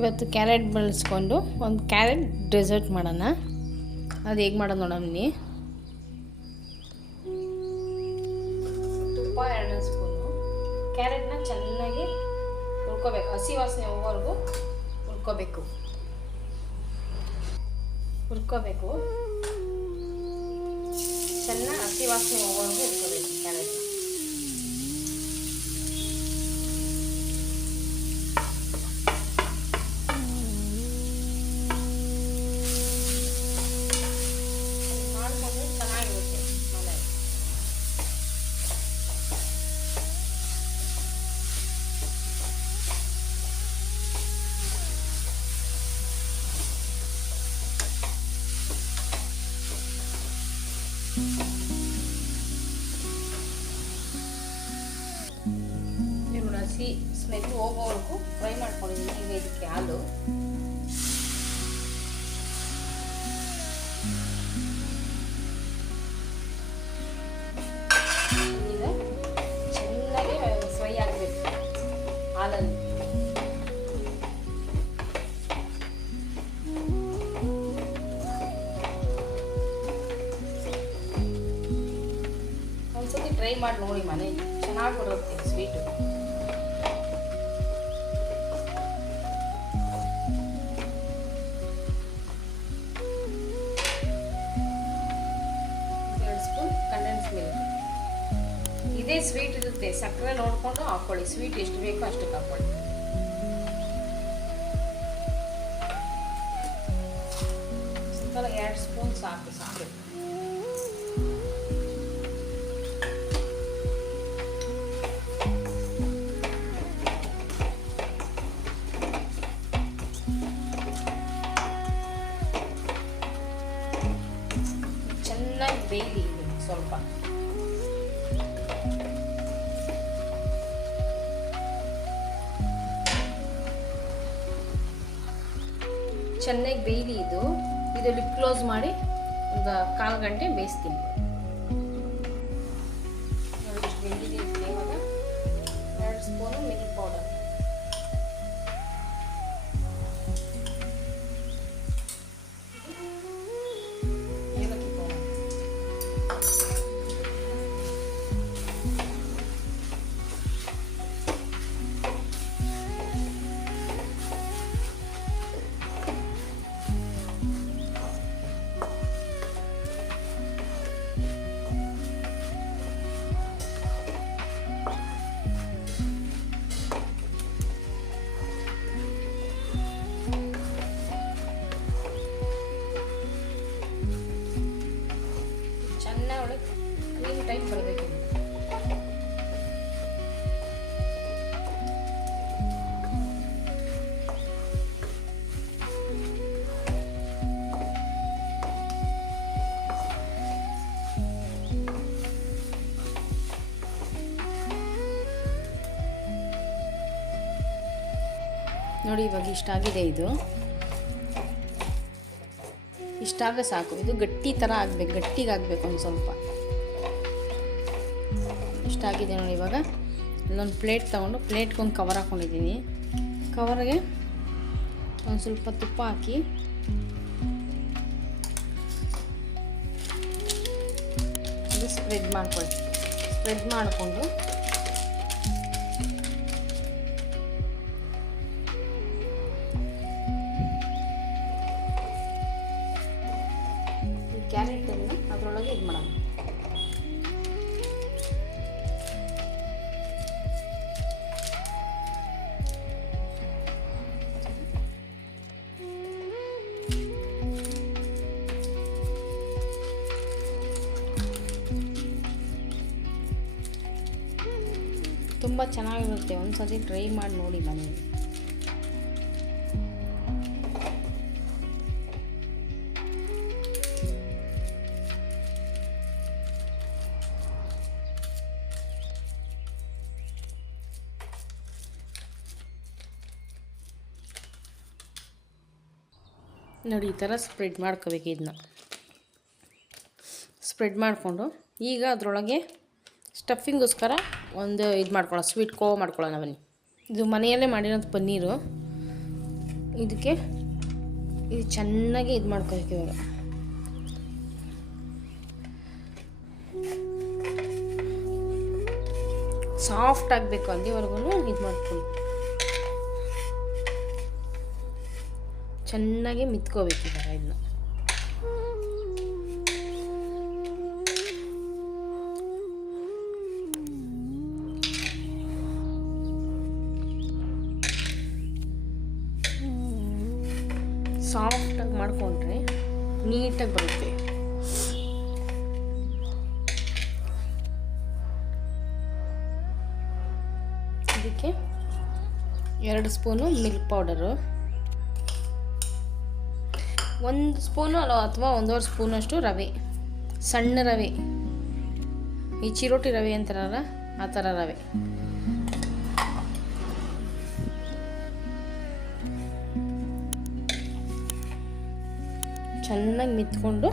ಇವತ್ತು ಕ್ಯಾರೆಟ್ ಬಳಸ್ಕೊಂಡು ಒಂದು ಕ್ಯಾರೆಟ್ ಡೆಸರ್ಟ್ ಮಾಡೋಣ. ಅದು ಹೇಗೆ ಮಾಡೋದು ನೋಡೋಣ. ಬನ್ನಿ. ತುಪ್ಪ 2 ಸ್ಪೂನು. ಕ್ಯಾರೆಟ್ನ ಚೆನ್ನಾಗಿ ಹುರ್ಕೋಬೇಕು, ಹಸಿ ವಾಸನೆ ಹೋಗೋವರೆಗೂ ಹುರ್ಕೋಬೇಕು. ಚೆನ್ನಾಗಿ ಹಸಿ ವಾಸನೆ ಹೋಗೋವರೆಗೂ ಹುರ್ಕೋಬೇಕು ಕ್ಯಾರೆಟ್ನ. ಹಸಿ ಸ್ಮೆಲ್ ಹೋಗೋವರೆಗೂ ಫ್ರೈ ಮಾಡ್ಕೊಂಡಿದ್ದೀನಿ. ಈಗ ಇದಕ್ಕೆ ಹಾಲು, ಈಗ ಚೆನ್ನಾಗಿ ಫ್ರೈ ಆಗಬೇಕು ಹಾಲಲ್ಲಿ. ಒಂದ್ಸತಿ ಟ್ರೈ ಮಾಡಿ ನೋಡಿ, ಮನೇಲಿ ಚೆನ್ನಾಗಿ ಬರುತ್ತೆ ಸ್ವೀಟು. ಇದೇ ಸ್ವೀಟ್ ಇರುತ್ತೆ, ಸಕ್ಕರೆ ನೋಡಿಕೊಂಡು ಹಾಕೊಳ್ಳಿ. ಸ್ವೀಟ್ ಎಷ್ಟು ಬೇಕೋ ಅಷ್ಟಕ್ಕೆ ಹಾಕೊಳ್ಳಿ. ಸಿಂಪಲ್ 2 ಸ್ಪೂನ್ ಸಾಕು. ಚೆನ್ನಾಗಿ ಬೇಯಲಿ ಸ್ವಲ್ಪ. ಚೆನ್ನಾಗಿ ಬೇಯಲಿ ಇದು ಲಿಡ್ ಕ್ಲೋಸ್ ಮಾಡಿ ಒಂದು 1/4 ಗಂಟೆ ಬೇಯಿಸ್ತೀನಿ. ನೋಡಿ ಬೇಯಿದೆ. ಇವಾಗ 2 ಸ್ಪೂನು ಮಿಲ್ಕ್ ಪೌಡರ್, ಏಲಕ್ಕಿ ಪೌಡರ್, ಕ್ರೀಮ್ ಟೈಪ್ ಬರಬೇಕು. ನೋಡಿ ಇವಾಗ ಇಷ್ಟಾಗಿದೆ. ಇಷ್ಟಾದರೆ ಸಾಕು. ಇದು ಗಟ್ಟಿ ಥರ ಆಗಬೇಕು, ಗಟ್ಟಿಗೆ ಆಗಬೇಕು ಒಂದು ಸ್ವಲ್ಪ. ಇಷ್ಟಾಗಿದೆ ನೋಡಿ. ಇವಾಗ ಇಲ್ಲೊಂದು ಪ್ಲೇಟ್ ತೊಗೊಂಡು ಪ್ಲೇಟ್ಗೆ ಒಂದು ಕವರ್ ಹಾಕ್ಕೊಂಡಿದ್ದೀನಿ. ಕವರ್ಗೆ ಒಂದು ಸ್ವಲ್ಪ ತುಪ್ಪ ಹಾಕಿ ಇದು ಸ್ಪ್ರೆಡ್ ಮಾಡ್ಕೊಳ್ಳಿ. ಸ್ಪ್ರೆಡ್ ಮಾಡಿಕೊಂಡು ಕ್ಯಾರೆಟನ್ನು ಅದರೊಳಗೆ ಇದು ಮಾಡೋಣ. ತುಂಬ ಚೆನ್ನಾಗಿರುತ್ತೆ. ಒಂದು ಸತಿ ಟ್ರೈ ಮಾಡಿ ನೋಡಿ ಮನೇಲಿ. ನೋಡಿ ಈ ಥರ ಸ್ಪ್ರೆಡ್ ಮಾಡ್ಕೋಬೇಕು. ಇದನ್ನ ಸ್ಪ್ರೆಡ್ ಮಾಡಿಕೊಂಡು ಈಗ ಅದರೊಳಗೆ ಸ್ಟಫಿಂಗೋಸ್ಕರ ಒಂದು ಇದು ಮಾಡ್ಕೊಳ್ಳೋಣ, ಸ್ವೀಟ್ ಕೋವಾ ಮಾಡ್ಕೊಳ್ಳೋಣ ಬನ್ನಿ. ಇದು ಮನೆಯಲ್ಲೇ ಮಾಡಿರೋಂಥ ಪನ್ನೀರು. ಇದಕ್ಕೆ ಇದು ಚೆನ್ನಾಗಿ ಇದು ಮಾಡ್ಕೋಬೇಕು ಇವಾಗ. ಸಾಫ್ಟ್ ಆಗಬೇಕು ಅಲ್ಲಿವರೆಗೂ ಇದು ಮಾಡ್ಕೊಳ್ಳಿ. ಚೆನ್ನಾಗಿ ಮಿತ್ಕೋಬೇಕು ಇವಾಗ ಇದನ್ನ. ಸಾಫ್ಟಾಗಿ ಮಾಡಿಕೊಂಡ್ರೆ ನೀಟಾಗಿ ಬರುತ್ತೆ. ಇದಕ್ಕೆ 2 ಸ್ಪೂನು ಮಿಲ್ಕ್ ಪೌಡರು, 1 ಸ್ಪೂನು ಅಥವಾ 1.5 ಸ್ಪೂನಷ್ಟು ರವೆ, ಸಣ್ಣ ರವೆ, ಈ ಚಿರೋಟಿ ರವೆ ಅಂತಾರಲ್ಲ ಆ ಥರ ರವೆ. ಚೆನ್ನಾಗಿ ಮಿತ್ಕೊಂಡು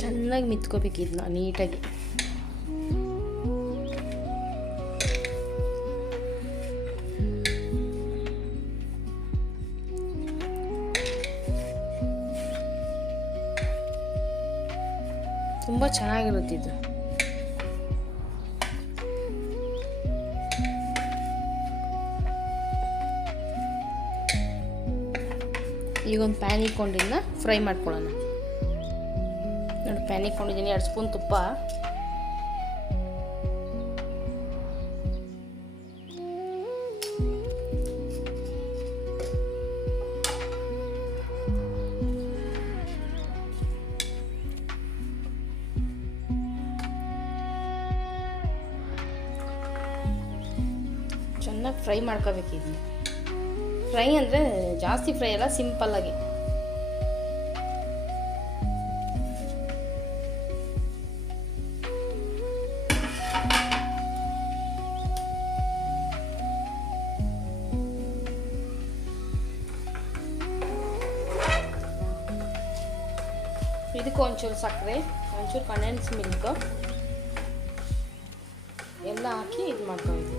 ಚೆನ್ನಾಗಿ ಮಿತ್ಕೋಬೇಕು ಇದನ್ನ ನೀಟಾಗಿ. ತುಂಬ ಚೆನ್ನಾಗಿರುತ್ತೆ ಇದು. ಈಗ ಒಂದು ಪ್ಯಾನ್ ಇಟ್ಕೊಂಡಿದ್ದನ್ನ ಫ್ರೈ ಮಾಡ್ಕೊಳ್ಳೋಣ. ನೋಡಿ ಪ್ಯಾನ್ ಇಟ್ಕೊಂಡಿದ್ದೀನಿ, 2 ಸ್ಪೂನ್ ತುಪ್ಪ, ಚೆನ್ನಾಗಿ ಫ್ರೈ ಮಾಡ್ಕೋಬೇಕು ಇದನ್ನ. ಫ್ರೈ ಅಂದರೆ ಜಾಸ್ತಿ ಫ್ರೈ ಅಲ್ಲ, ಸಿಂಪಲ್ಲಾಗಿ. ಇದಕ್ಕೆ ಒಂಚೂರು ಸಕ್ಕರೆ, ಒಂಚೂರು ಕಂಡೆನ್ಸ್ ಮಿಲ್ಕ್ ಎಲ್ಲ ಹಾಕಿ ಇದು ಮಾಡ್ಕೊಬೇಕು.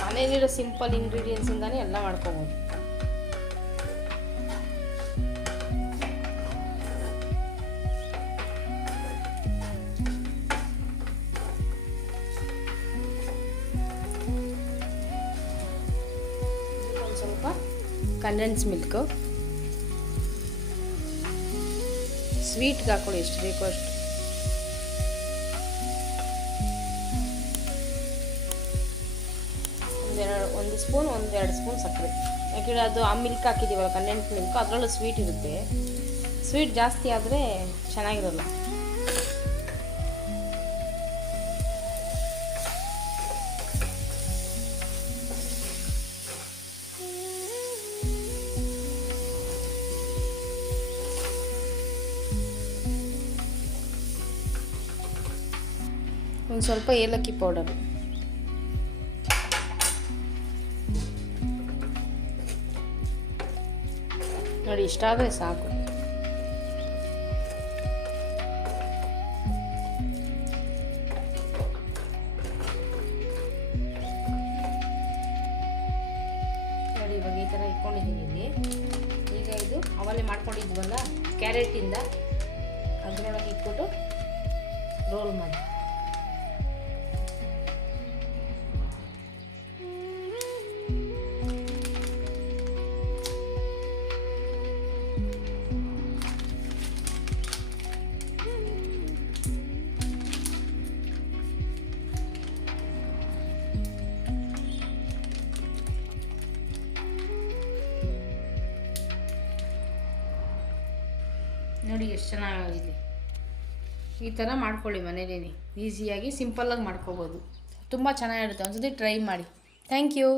ಮನೆಯಲ್ಲಿರೋ ಸಿಂಪಲ್ ಇಂಗ್ರೀಡಿಯೆಂಟ್ಸಿಂದಾನೇ ಎಲ್ಲ ಮಾಡ್ಕೊಬೋದು. ಒಂದು ಸ್ವಲ್ಪ ಕಂಡೆನ್ಸ್ ಮಿಲ್ಕು, ಸ್ವೀಟ್ಗೆ ಹಾಕೊಳ್ಳಿ ಎಷ್ಟು ಬೇಕೋ ಅಷ್ಟು. ಒಂದು ಸ್ಪೂನ್, 1-2 ಸ್ಪೂನ್ ಸಕ್ಕರೆ. ಯಾಕೆಂದರೆ ಅದು ಆ ಮಿಲ್ಕ್ ಹಾಕಿದ್ದೀವಲ್ಲ, ಕಂಡೆನ್ಸ್ ಮಿಲ್ಕ್, ಅದರಲ್ಲೂ ಸ್ವೀಟ್ ಇರುತ್ತೆ. ಸ್ವೀಟ್ ಜಾಸ್ತಿ ಆದರೆ ಚೆನ್ನಾಗಿರಲ್ಲ. ಒಂದು ಸ್ವಲ್ಪ ಏಲಕ್ಕಿ ಪೌಡರು, ನೋಡಿ ಇಷ್ಟಾದರೆ ಸಾಕು. ನೋಡಿ ಇವಾಗ ಈ ಥರ ಇಟ್ಕೊಂಡಿದ್ದೀನಿ ಇಲ್ಲಿ. ಈಗ ಇದು ಅವಲೇ ಮಾಡ್ಕೊಂಡಿದ್ವಲ್ಲ ಕ್ಯಾರೆಟಿಂದ, ಅದರೊಳಗೆ ಇಟ್ಬಿಟ್ಟು ರೋಲ್ ಮಾಡಿ. ನೋಡಿ ಎಷ್ಟು ಚೆನ್ನಾಗಿದೆ. ಈ ಥರ ಮಾಡ್ಕೊಳ್ಳಿ ಮನೇಲಿ, ಈಸಿಯಾಗಿ ಸಿಂಪಲ್ಲಾಗಿ ಮಾಡ್ಕೋಬೋದು. ತುಂಬ ಚೆನ್ನಾಗಿರುತ್ತೆ. ಒಂದ್ಸತಿ ಟ್ರೈ ಮಾಡಿ. Thank you.